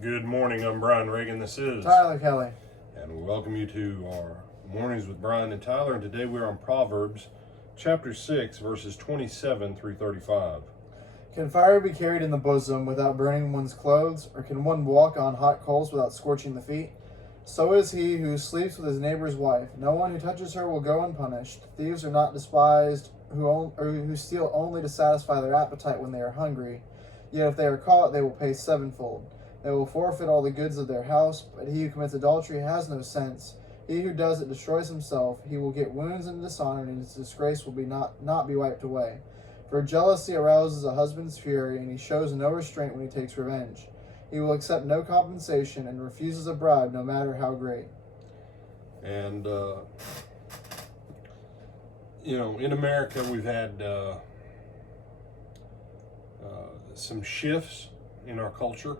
Good morning, I'm Brian Reagan. This is Tyler Kelly. And we welcome you to our Mornings with Brian and Tyler. And today we're on Proverbs chapter 6, verses 27 through 35. Can fire be carried in the bosom without burning one's clothes, or can one walk on hot coals without scorching the feet? So is he who sleeps with his neighbor's wife. No one who touches her will go unpunished. Thieves are not despised who steal only to satisfy their appetite when they are hungry. Yet if they are caught, they will pay sevenfold. They will forfeit all the goods of their house, but he who commits adultery has no sense. He who does it destroys himself. He will get wounds and dishonor, and his disgrace will not be wiped away. For jealousy arouses a husband's fury, and he shows no restraint when he takes revenge. He will accept no compensation and refuses a bribe, no matter how great. And, in America, we've had some shifts in our culture.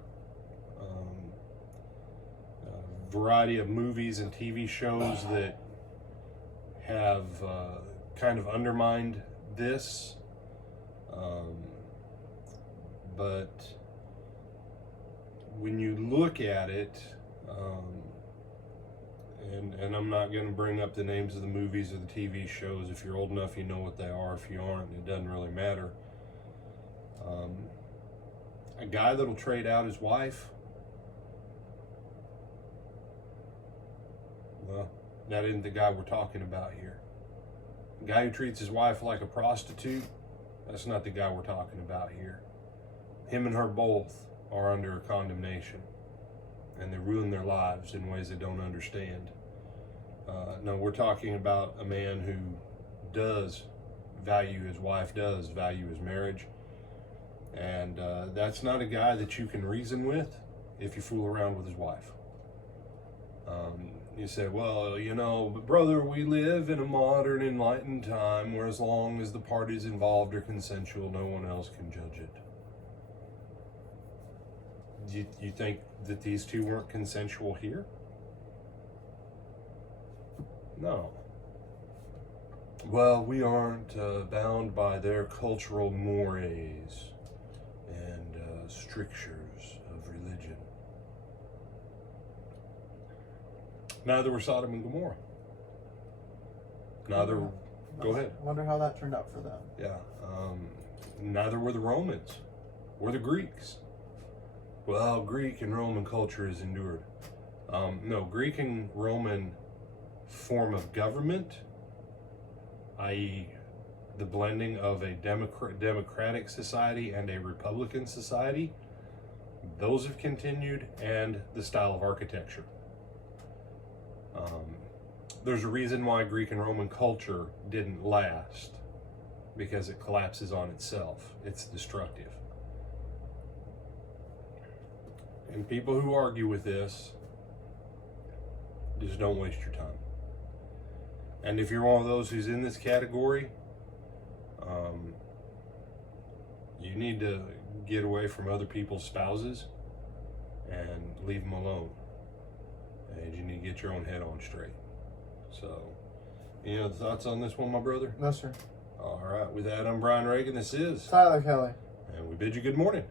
A variety of movies and TV shows that have kind of undermined this. But when you look at it, and I'm not going to bring up the names of the movies or the TV shows. If you're old enough, you know what they are. If you aren't, it doesn't really matter. A guy that'll trade out his wife, well, that isn't the guy we're talking about here. The guy who treats his wife like a prostitute, that's not the guy we're talking about here. Him and her both are under condemnation, and they ruin their lives in ways they don't understand. No, we're talking about a man who does value his wife, does value his marriage, and that's not a guy that you can reason with if you fool around with his wife. You say, well, but brother, we live in a modern, enlightened time where as long as the parties involved are consensual, no one else can judge it. You think that these two weren't consensual here? No. Well, we aren't bound by their cultural mores and strictures of religion. Neither were Sodom and Gomorrah. Go ahead. I wonder how that turned out for them. Yeah. Neither were the Romans or the Greeks. Well, Greek and Roman culture is endured. No, Greek and Roman form of government, i.e. the blending of a democratic society and a republican society, those have continued, and the style of architecture. There's a reason why Greek and Roman culture didn't last, because it collapses on itself. It's destructive. And people who argue with this, just don't waste your time. And if you're one of those who's in this category, you need to get away from other people's spouses and leave them alone. And you need to get your own head on straight. So, any other thoughts on this one, my brother? No, sir. All right. With that, I'm Brian Reagan. This is Tyler Kelly. And we bid you good morning.